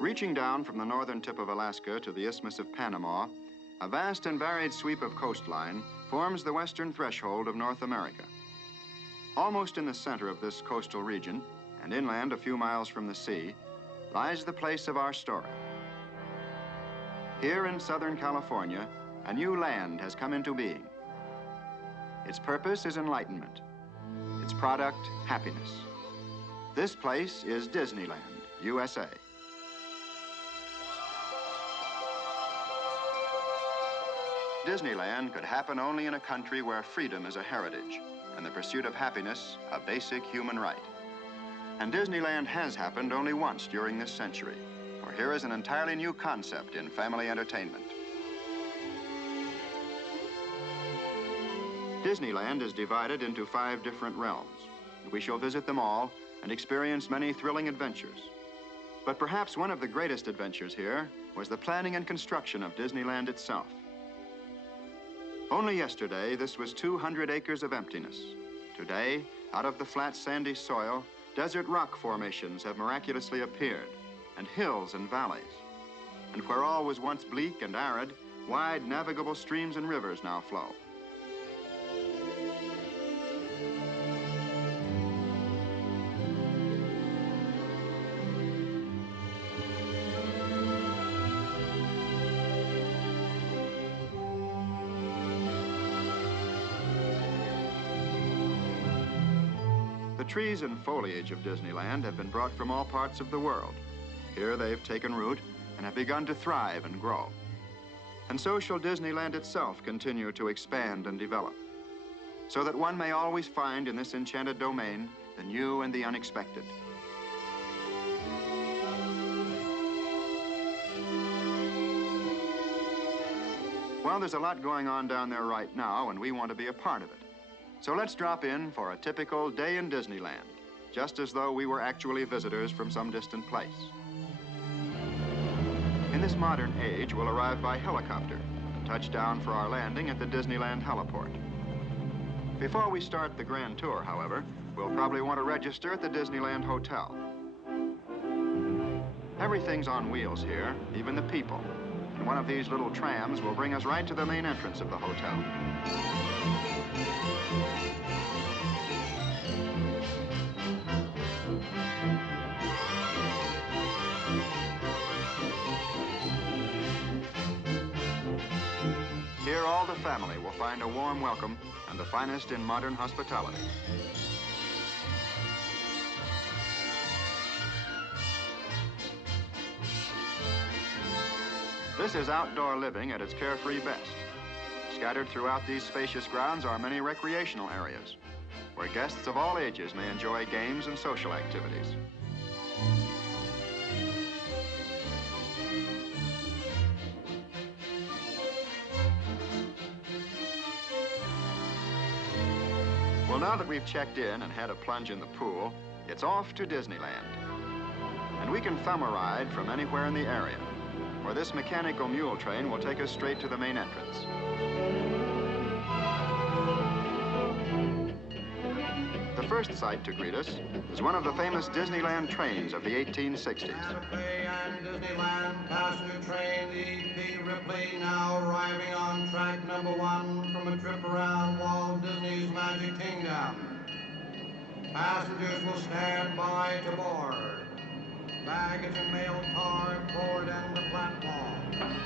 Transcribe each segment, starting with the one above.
Reaching down from the northern tip of Alaska to the Isthmus of Panama, a vast and varied sweep of coastline forms the western threshold of North America. Almost in the center of this coastal region, and inland a few miles from the sea, lies the place of our story. Here in Southern California, a new land has come into being. Its purpose is enlightenment. Its product, happiness. This place is Disneyland, USA. Disneyland could happen only in a country where freedom is a heritage and the pursuit of happiness a basic human right. And Disneyland has happened only once during this century, for here is an entirely new concept in family entertainment. Disneyland is divided into 5 different realms. We shall visit them all and experience many thrilling adventures. But perhaps one of the greatest adventures here was the planning and construction of Disneyland itself. Only yesterday, this was 200 acres of emptiness. Today, out of the flat, sandy soil, desert rock formations have miraculously appeared, and hills and valleys. And where all was once bleak and arid, wide, navigable streams and rivers now flow. The trees and foliage of Disneyland have been brought from all parts of the world. Here they've taken root and have begun to thrive and grow. And so shall Disneyland itself continue to expand and develop, so that one may always find in this enchanted domain the new and the unexpected. Well, there's a lot going on down there right now, and we want to be a part of it. So let's drop in for a typical day in Disneyland, just as though we were actually visitors from some distant place. In this modern age, we'll arrive by helicopter and touch down for our landing at the Disneyland heliport. Before we start the grand tour, however, we'll probably want to register at the Disneyland Hotel. Everything's on wheels here, even the people. And one of these little trams will bring us right to the main entrance of the hotel. Here, all the family will find a warm welcome and the finest in modern hospitality. This is outdoor living at its carefree best. Scattered throughout these spacious grounds are many recreational areas, where guests of all ages may enjoy games and social activities. Well, now that we've checked in and had a plunge in the pool, it's off to Disneyland. And we can thumb a ride from anywhere in the area, or this mechanical mule train will take us straight to the main entrance. The first sight to greet us is one of the famous Disneyland trains of the 1860s. Santa Fe and Disneyland passenger train, the P. Ripley, now arriving on track number 1 from a trip around Walt Disney's Magic Kingdom. Passengers will stand by to board. Baggage and mail car board and the platform.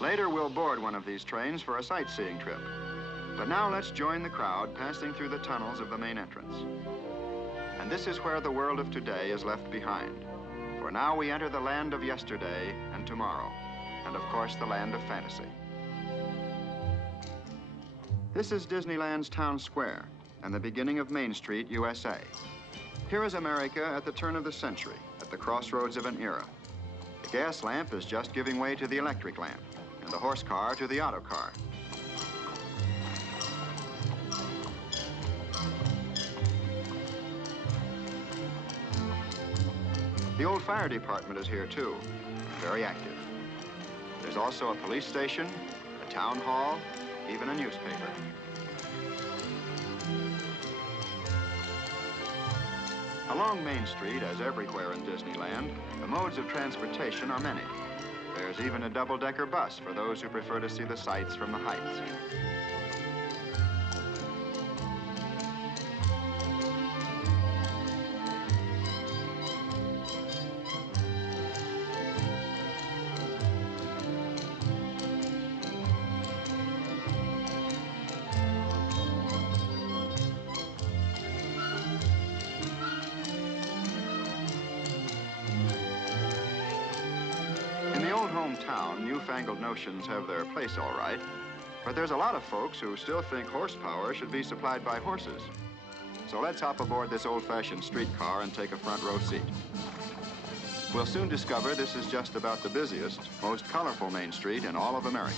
Later, we'll board one of these trains for a sightseeing trip. But now let's join the crowd passing through the tunnels of the main entrance. And this is where the world of today is left behind. For now we enter the land of yesterday and tomorrow, and of course the land of fantasy. This is Disneyland's town square and the beginning of Main Street, USA. Here is America at the turn of the century, at the crossroads of an era. The gas lamp is just giving way to the electric lamp, and the horse car to the auto car. The old fire department is here too, very active. There's also a police station, a town hall, even a newspaper. Along Main Street, as everywhere in Disneyland, the modes of transportation are many. There's even a double-decker bus for those who prefer to see the sights from the heights. In the old hometown, newfangled notions have their place all right, but there's a lot of folks who still think horsepower should be supplied by horses. So let's hop aboard this old-fashioned streetcar and take a front row seat. We'll soon discover this is just about the busiest, most colorful Main Street in all of America.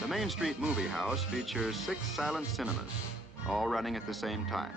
The Main Street Movie House features 6 silent cinemas, all running at the same time.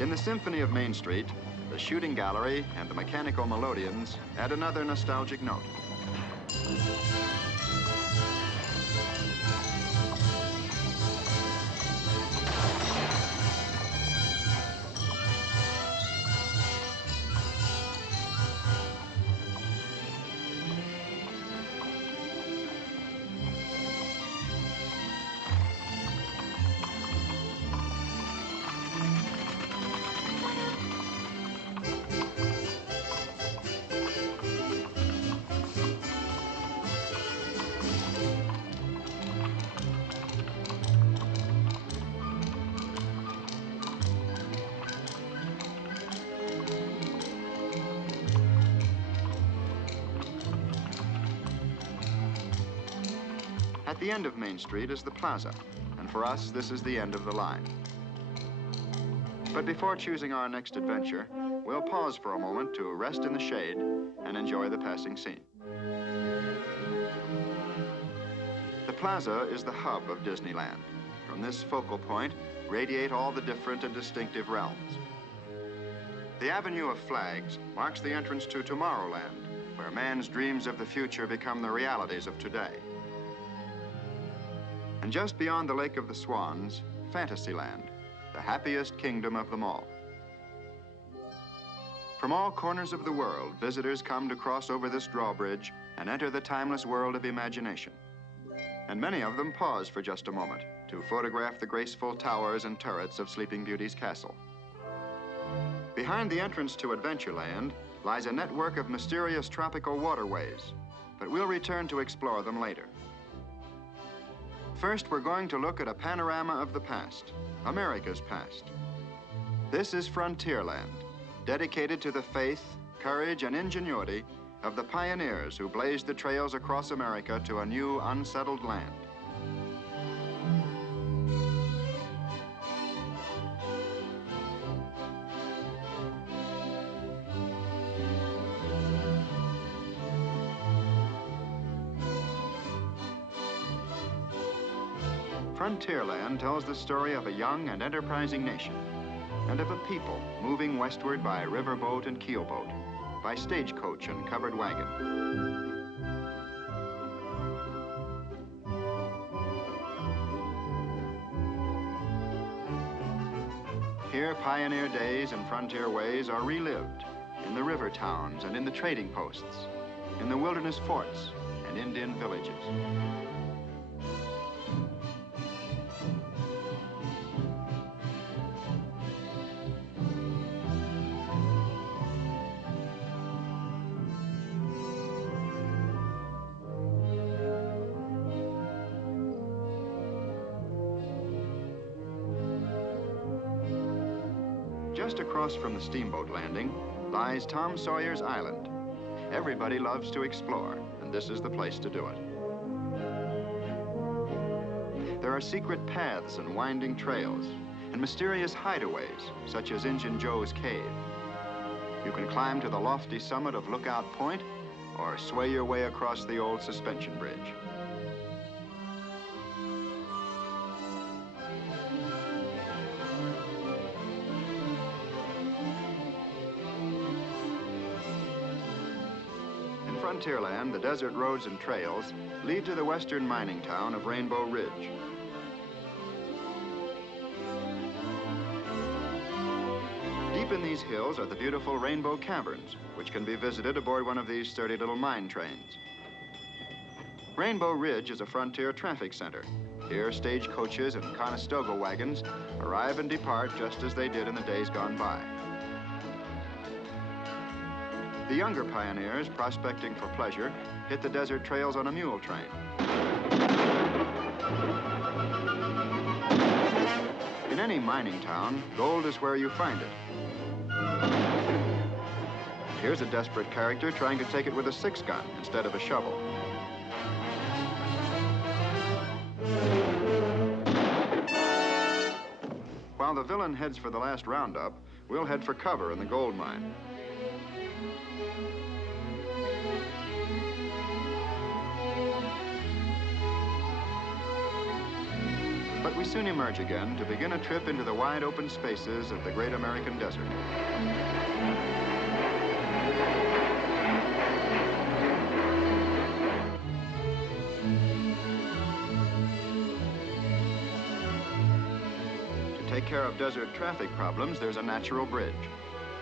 In the Symphony of Main Street, the shooting gallery and the mechanical melodeons add another nostalgic note. At the end of Main Street is the plaza, and for us, this is the end of the line. But before choosing our next adventure, we'll pause for a moment to rest in the shade and enjoy the passing scene. The plaza is the hub of Disneyland. From this focal point, radiate all the different and distinctive realms. The Avenue of Flags marks the entrance to Tomorrowland, where man's dreams of the future become the realities of today. And just beyond the Lake of the Swans, Fantasyland, the happiest kingdom of them all. From all corners of the world, visitors come to cross over this drawbridge and enter the timeless world of imagination. And many of them pause for just a moment to photograph the graceful towers and turrets of Sleeping Beauty's castle. Behind the entrance to Adventureland lies a network of mysterious tropical waterways, but we'll return to explore them later. First, we're going to look at a panorama of the past, America's past. This is Frontierland, dedicated to the faith, courage, and ingenuity of the pioneers who blazed the trails across America to a new, unsettled land. Frontierland tells the story of a young and enterprising nation, and of a people moving westward by riverboat and keelboat, by stagecoach and covered wagon. Here, pioneer days and frontier ways are relived in the river towns and in the trading posts, in the wilderness forts and Indian villages. Just across from the steamboat landing lies Tom Sawyer's Island. Everybody loves to explore, and this is the place to do it. There are secret paths and winding trails, and mysterious hideaways, such as Injun Joe's Cave. You can climb to the lofty summit of Lookout Point, or sway your way across the old suspension bridge. Frontierland, the desert roads and trails lead to the western mining town of Rainbow Ridge. Deep in these hills are the beautiful Rainbow Caverns, which can be visited aboard one of these sturdy little mine trains. Rainbow Ridge is a frontier traffic center. Here, stagecoaches and Conestoga wagons arrive and depart just as they did in the days gone by. The younger pioneers, prospecting for pleasure, hit the desert trails on a mule train. In any mining town, gold is where you find it. Here's a desperate character trying to take it with a 6-gun instead of a shovel. While the villain heads for the last roundup, we'll head for cover in the gold mine. But we soon emerge again to begin a trip into the wide open spaces of the great American desert. To take care of desert traffic problems, there's a natural bridge,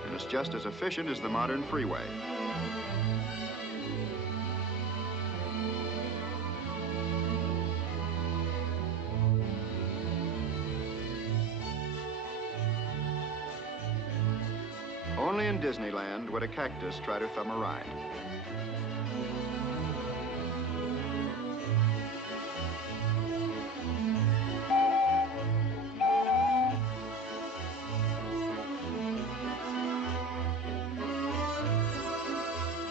and it's just as efficient as the modern freeway. Only in Disneyland would a cactus try to thumb a ride.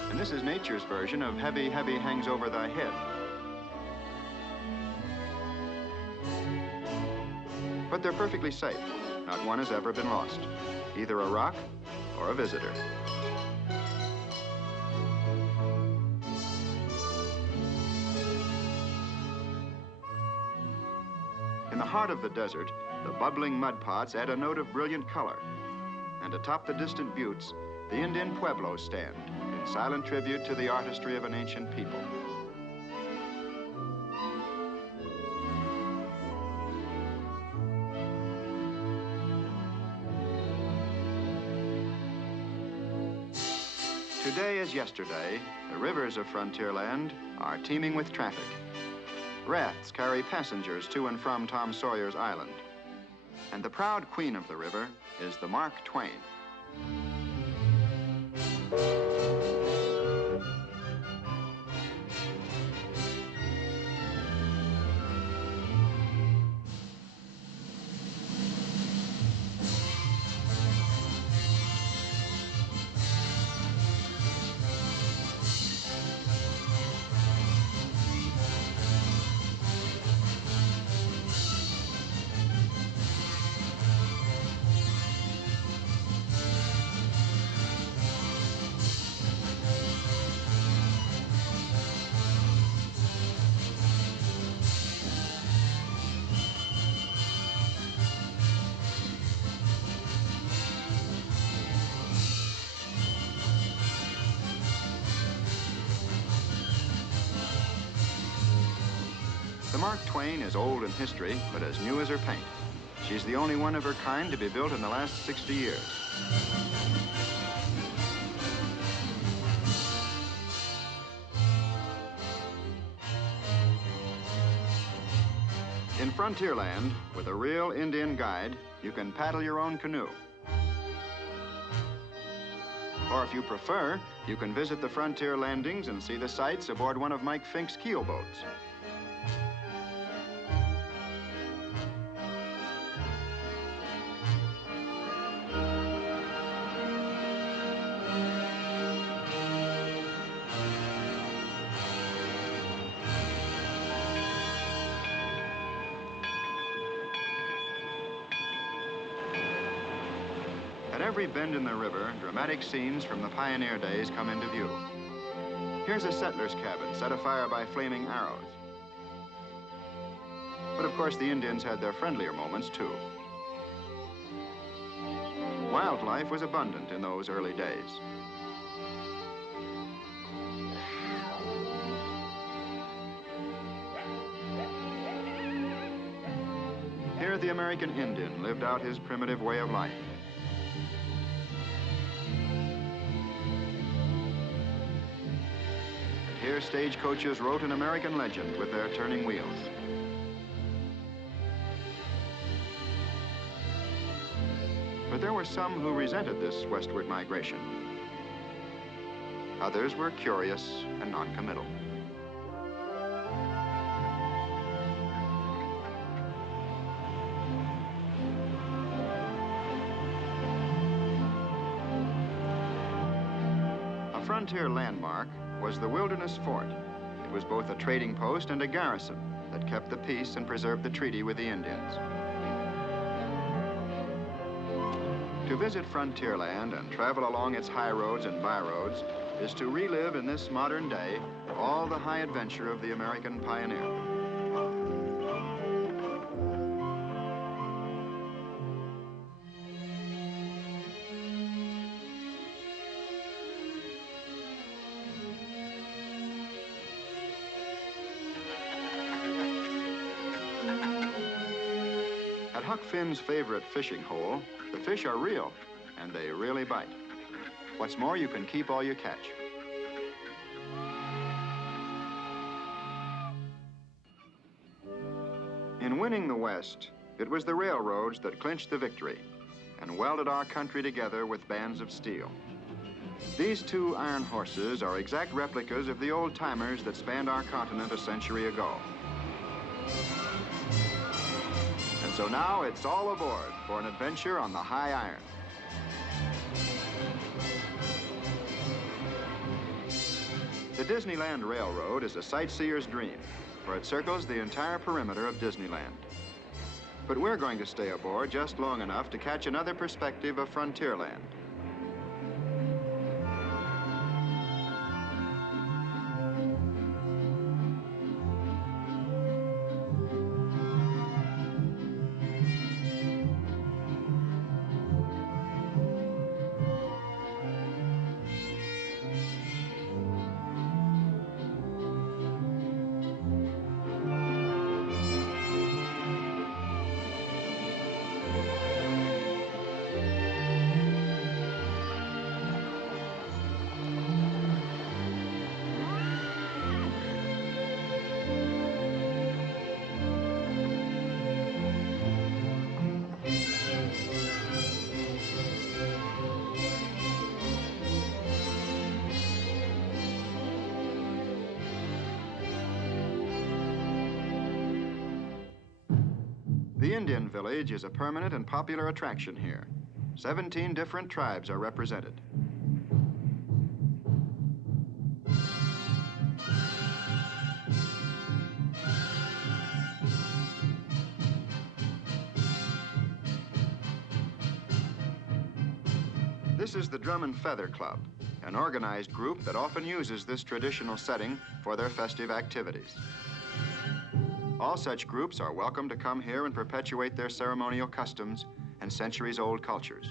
And this is nature's version of Heavy, Heavy Hangs Over Thy Head. But they're perfectly safe. Not one has ever been lost. Either a rock or a visitor. In the heart of the desert, the bubbling mud pots add a note of brilliant color. And atop the distant buttes, the Indian pueblos stand in silent tribute to the artistry of an ancient people. Today as yesterday, the rivers of Frontierland are teeming with traffic. Rafts carry passengers to and from Tom Sawyer's Island. And the proud queen of the river is the Mark Twain. The Mark Twain is old in history, but as new as her paint. She's the only one of her kind to be built in the last 60 years. In Frontierland, with a real Indian guide, you can paddle your own canoe. Or if you prefer, you can visit the frontier landings and see the sights aboard one of Mike Fink's keel boats. At every bend in the river, dramatic scenes from the pioneer days come into view. Here's a settler's cabin set afire by flaming arrows. But of course, the Indians had their friendlier moments, too. Wildlife was abundant in those early days. Here, the American Indian lived out his primitive way of life. Here, stagecoaches wrote an American legend with their turning wheels. But there were some who resented this westward migration. Others were curious and non-committal. A frontier landmark was the Wilderness Fort. It was both a trading post and a garrison that kept the peace and preserved the treaty with the Indians. To visit Frontierland and travel along its high roads and byroads is to relive in this modern day all the high adventure of the American pioneer. At Huck Finn's favorite fishing hole, the fish are real, and they really bite. What's more, you can keep all you catch. In winning the West, it was the railroads that clinched the victory and welded our country together with bands of steel. These two iron horses are exact replicas of the old-timers that spanned our continent a century ago. And so now it's all aboard for an adventure on the high iron. The Disneyland Railroad is a sightseer's dream, for it circles the entire perimeter of Disneyland. But we're going to stay aboard just long enough to catch another perspective of Frontierland. The Indian village is a permanent and popular attraction here. 17 different tribes are represented. This is the Drum and Feather Club, an organized group that often uses this traditional setting for their festive activities. All such groups are welcome to come here and perpetuate their ceremonial customs and centuries-old cultures.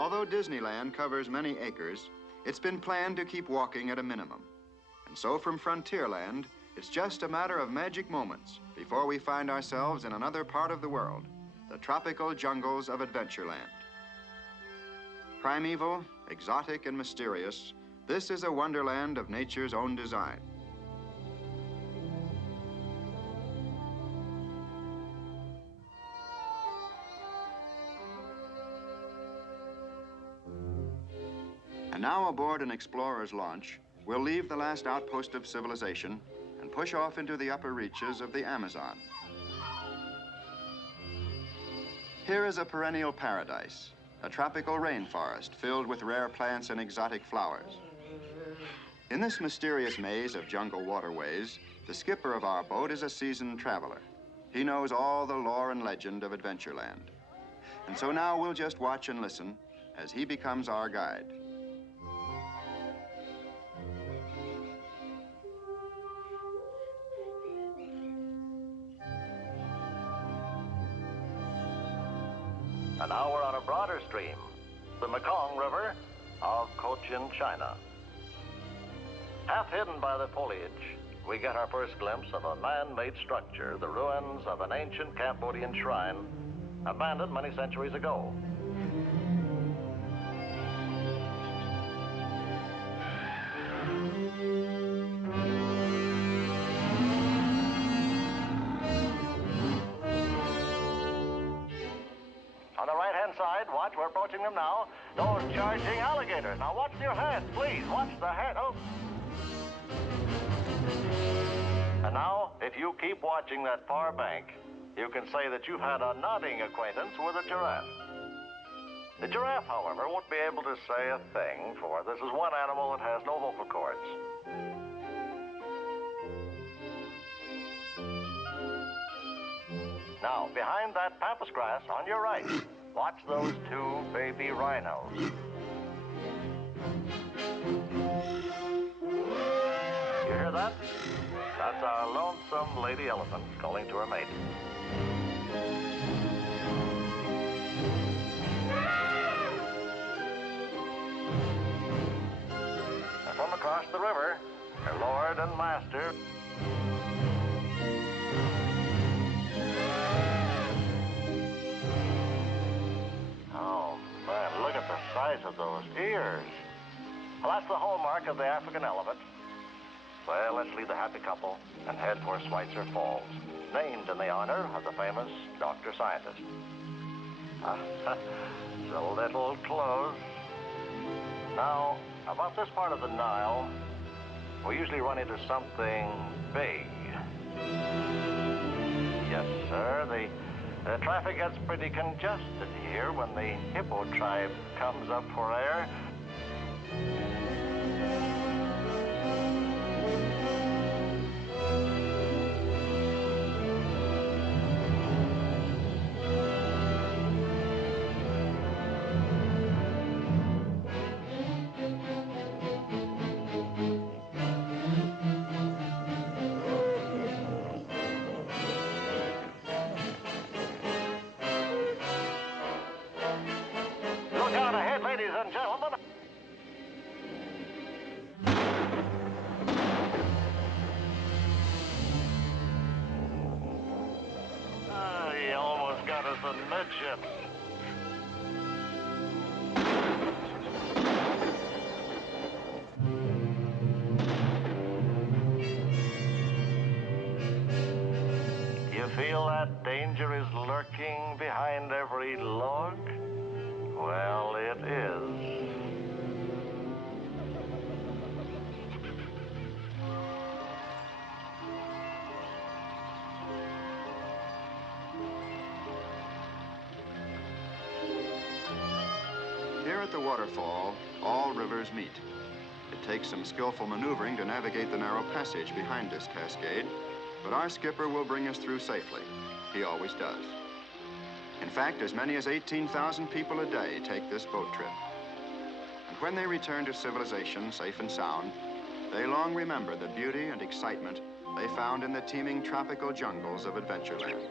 Although Disneyland covers many acres, it's been planned to keep walking at a minimum. And so from Frontierland, it's just a matter of magic moments before we find ourselves in another part of the world, the tropical jungles of Adventureland. Primeval, exotic, and mysterious, this is a wonderland of nature's own design. And now aboard an explorer's launch, we'll leave the last outpost of civilization and push off into the upper reaches of the Amazon. Here is a perennial paradise, a tropical rainforest filled with rare plants and exotic flowers. In this mysterious maze of jungle waterways, the skipper of our boat is a seasoned traveler. He knows all the lore and legend of Adventureland. And so now we'll just watch and listen as he becomes our guide. And now we're on a broader stream, the Mekong River of Cochin, China. Half hidden by the foliage, we get our first glimpse of a man-made structure, the ruins of an ancient Cambodian shrine, abandoned many centuries ago. On the right-hand side, watch, we're approaching them now. Those charging alligators. Now watch your head, please. Watch the head. Oh. And now, if you keep watching that far bank, you can say that you've had a nodding acquaintance with a giraffe. The giraffe, however, won't be able to say a thing, for this is one animal that has no vocal cords. Now, behind that pampas grass on your right, watch those two baby rhinos. You hear that? That's our lonesome lady elephant calling to her mate. And from across the river, her lord and master. Oh, man, look at the size of those ears. Well, that's the hallmark of the African elephant. Well, let's leave the happy couple and head for Schweitzer Falls, named in the honor of the famous doctor scientist. It's a little close. Now, about this part of the Nile, we usually run into something big. Yes, sir, the traffic gets pretty congested here when the hippo tribe comes up for air. Look out ahead, ladies and gentlemen. He almost got us amidships. You feel that danger is lurking behind every log? Well, it is. Here at the waterfall, all rivers meet. It takes some skillful maneuvering to navigate the narrow passage behind this cascade, but our skipper will bring us through safely. He always does. In fact, as many as 18,000 people a day take this boat trip. And when they return to civilization safe and sound, they long remember the beauty and excitement they found in the teeming tropical jungles of Adventureland.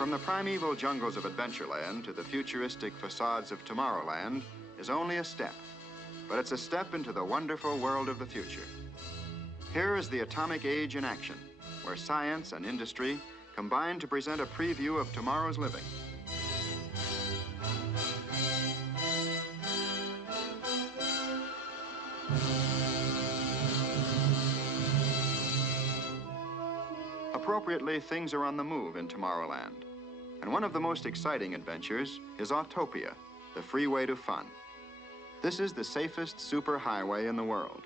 from the primeval jungles of Adventureland to the futuristic facades of Tomorrowland is only a step, but it's a step into the wonderful world of the future. Here is the atomic age in action, where science and industry combine to present a preview of tomorrow's living. Appropriately, things are on the move in Tomorrowland. And one of the most exciting adventures is Autopia, the freeway to fun. This is the safest superhighway in the world.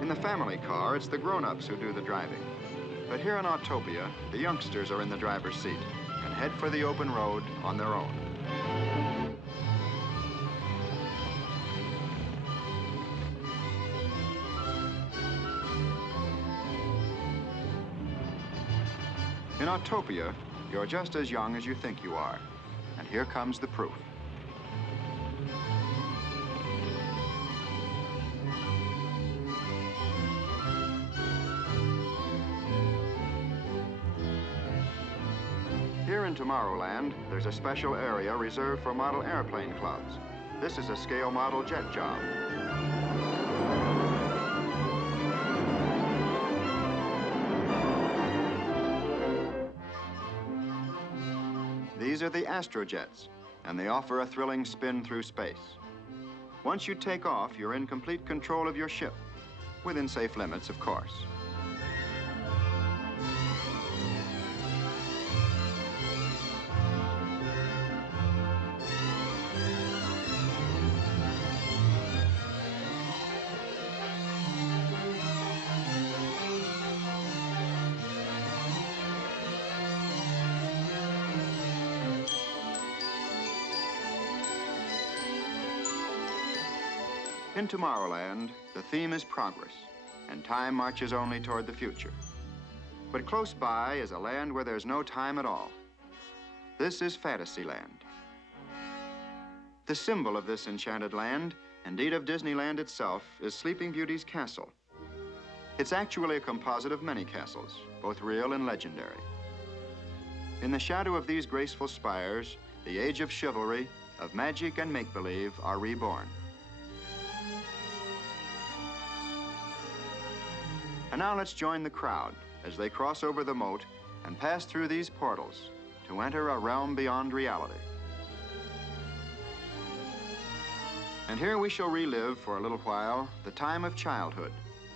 In the family car, it's the grown-ups who do the driving. But here in Autopia, the youngsters are in the driver's seat and head for the open road on their own. In Autopia, you're just as young as you think you are. And here comes the proof. Here in Tomorrowland, there's a special area reserved for model airplane clubs. This is a scale model jet job. These are the Astrojets, and they offer a thrilling spin through space. Once you take off, you're in complete control of your ship, within safe limits, of course. In Tomorrowland, the theme is progress, and time marches only toward the future. But close by is a land where there's no time at all. This is Fantasyland. The symbol of this enchanted land, indeed of Disneyland itself, is Sleeping Beauty's castle. It's actually a composite of many castles, both real and legendary. In the shadow of these graceful spires, the age of chivalry, of magic and make-believe are reborn. And now let's join the crowd as they cross over the moat and pass through these portals to enter a realm beyond reality. And here we shall relive for a little while the time of childhood,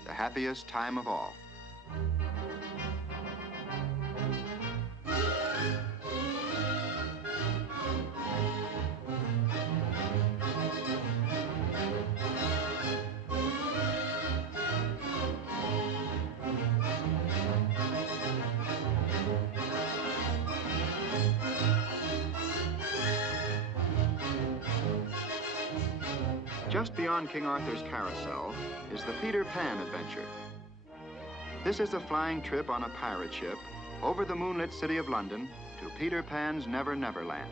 the happiest time of all. Just beyond King Arthur's carousel is the Peter Pan adventure. This is a flying trip on a pirate ship over the moonlit city of London to Peter Pan's Never Never Land.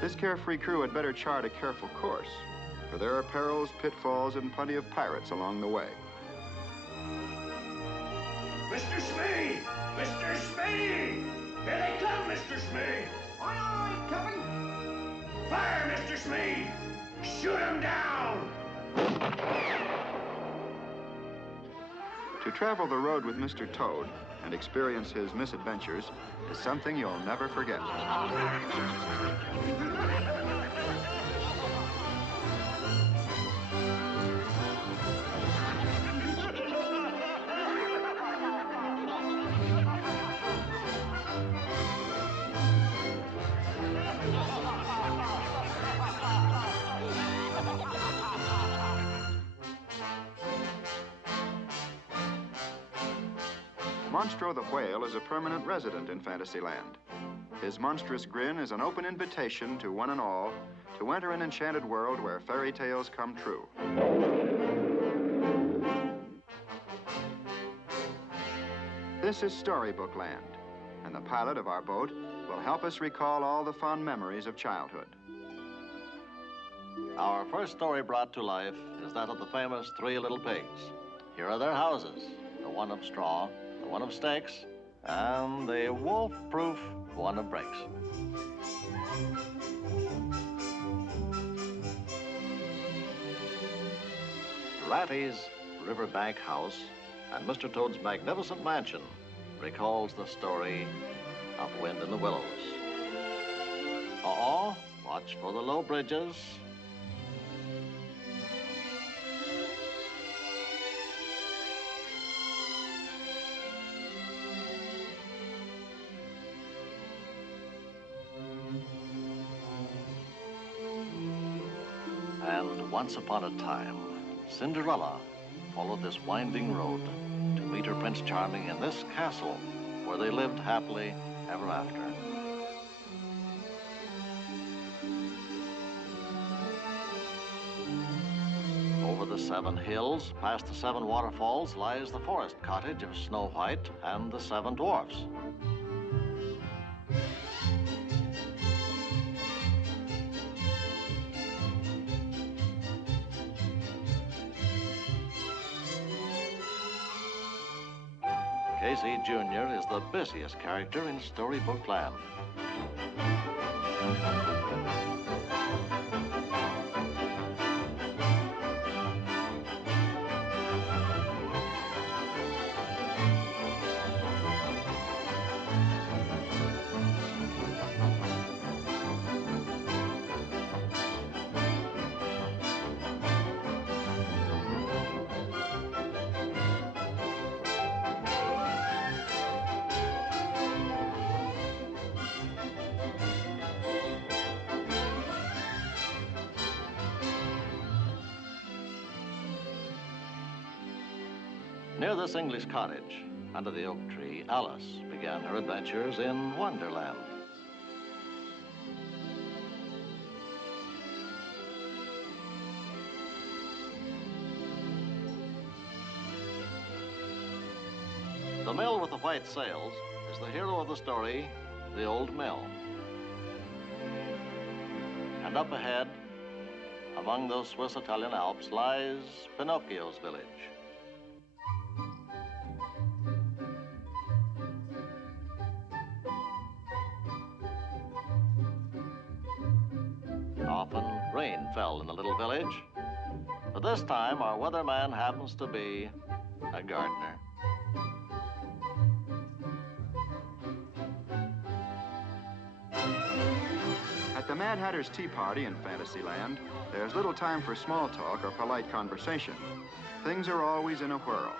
This carefree crew had better chart a careful course, for there are perils, pitfalls, and plenty of pirates along the way. Mr. Smee! Mr. Smee! Here they come, Mr. Smee! Aye, aye, Captain. Fire, Mr. Smee! Shoot him down! To travel the road with Mr. Toad and experience his misadventures is something you'll never forget. Monstro the Whale is a permanent resident in Fantasyland. His monstrous grin is an open invitation to one and all to enter an enchanted world where fairy tales come true. This is Storybook Land, and the pilot of our boat will help us recall all the fond memories of childhood. Our first story brought to life is that of the famous Three Little Pigs. Here are their houses, the one of straw, the one of stakes, and the wolf-proof one of bricks. Ratty's riverbank house and Mr. Toad's magnificent mansion recalls the story of Wind in the Willows. Uh-oh, watch for the low bridges. And once upon a time, Cinderella followed this winding road to meet her Prince Charming in this castle where they lived happily ever after. Over the 7 hills, past the 7 waterfalls, lies the forest cottage of Snow White and the 7 dwarfs. Casey Jr. is the busiest character in Storybook Land. Near this English cottage, under the oak tree, Alice began her adventures in Wonderland. The mill with the white sails is the hero of the story, the old mill. And up ahead, among those Swiss-Italian Alps, lies Pinocchio's village. Often rain fell in the little village, but this time our weatherman happens to be a gardener. At the Mad Hatter's Tea Party in Fantasyland, there's little time for small talk or polite conversation. Things are always in a whirl.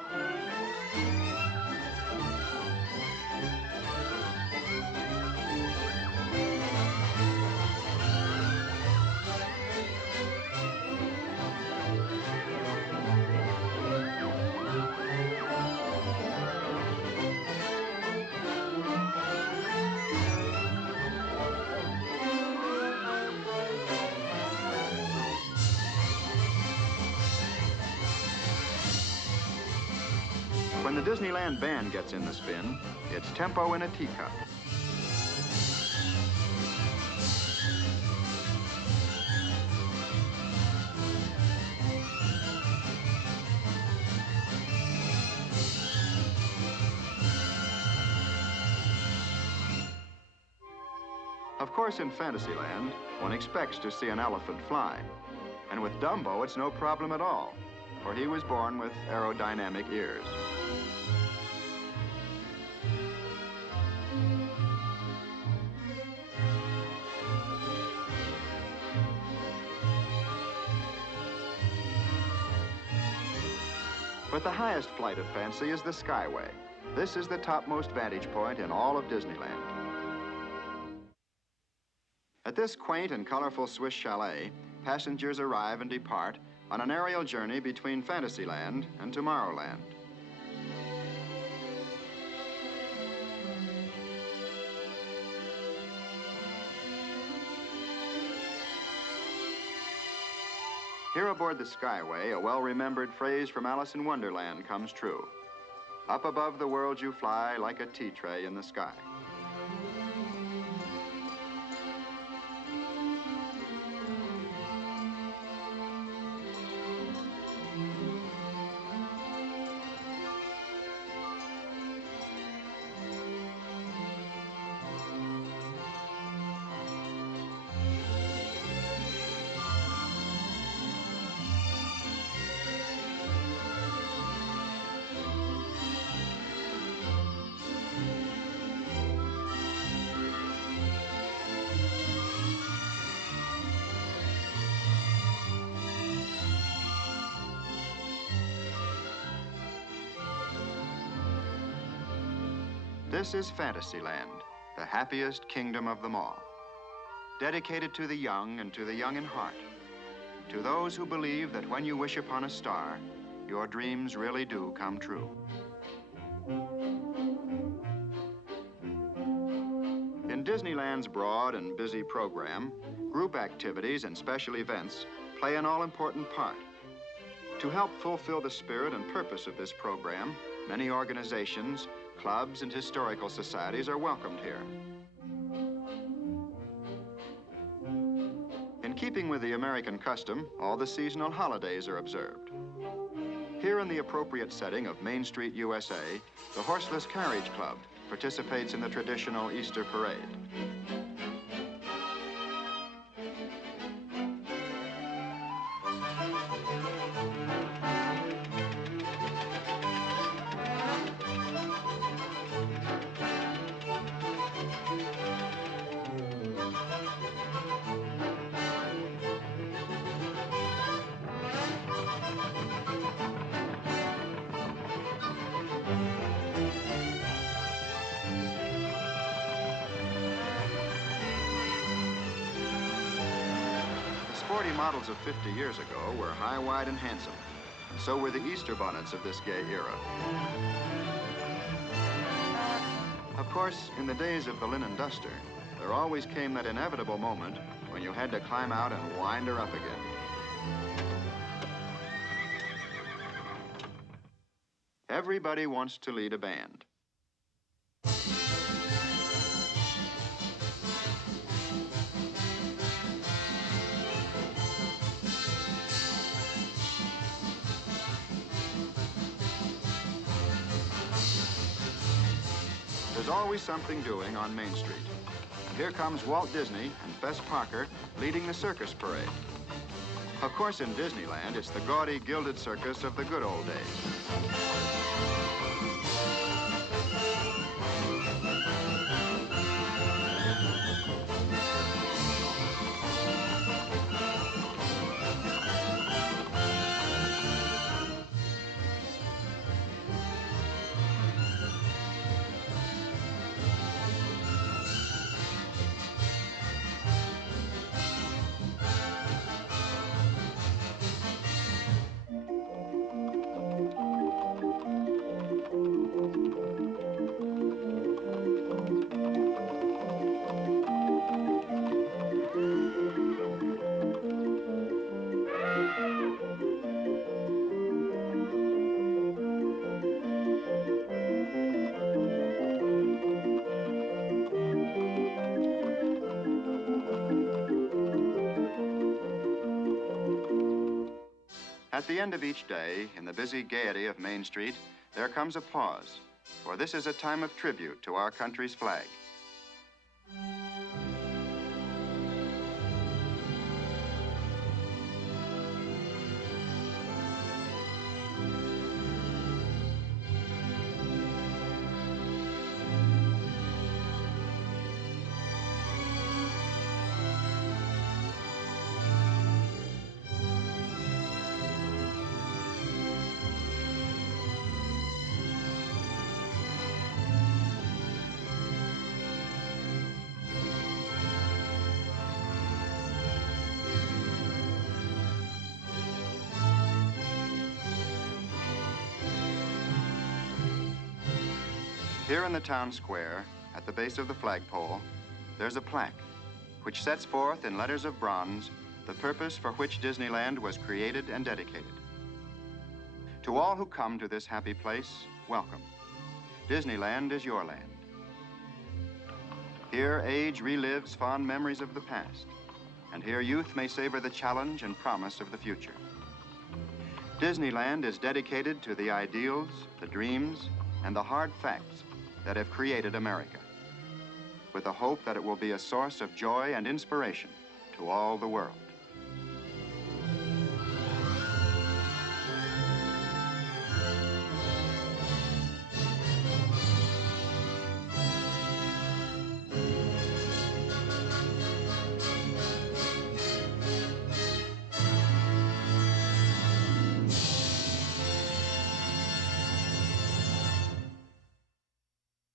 When the Disneyland band gets in the spin, it's tempo in a teacup. Of course, in Fantasyland, one expects to see an elephant fly. And with Dumbo, it's no problem at all, for he was born with aerodynamic ears. But the highest flight of fancy is the Skyway. This is the topmost vantage point in all of Disneyland. At this quaint and colorful Swiss chalet, passengers arrive and depart on an aerial journey between Fantasyland and Tomorrowland. Here aboard the Skyway, a well-remembered phrase from Alice in Wonderland comes true. Up above the world you fly like a tea tray in the sky. This is Fantasyland, the happiest kingdom of them all. Dedicated to the young and to the young in heart. To those who believe that when you wish upon a star, your dreams really do come true. In Disneyland's broad and busy program, group activities and special events play an all-important part. To help fulfill the spirit and purpose of this program, many organizations, clubs, and historical societies are welcomed here. In keeping with the American custom, all the seasonal holidays are observed. Here in the appropriate setting of Main Street, USA, the Horseless Carriage Club participates in the traditional Easter parade. Sporty models of 50 years ago were high, wide, and handsome. And so were the Easter bonnets of this gay era. Of course, in the days of the linen duster, there always came that inevitable moment when you had to climb out and wind her up again. Everybody wants to lead a band. There's always something doing on Main Street. And here comes Walt Disney and Fess Parker leading the circus parade. Of course, in Disneyland, it's the gaudy, gilded circus of the good old days. At the end of each day, in the busy gaiety of Main Street, there comes a pause, for this is a time of tribute to our country's flag. Here in the town square, at the base of the flagpole, there's a plaque which sets forth in letters of bronze the purpose for which Disneyland was created and dedicated. To all who come to this happy place, welcome. Disneyland is your land. Here, age relives fond memories of the past, and here youth may savor the challenge and promise of the future. Disneyland is dedicated to the ideals, the dreams, and the hard facts that have created America, with the hope that it will be a source of joy and inspiration to all the world.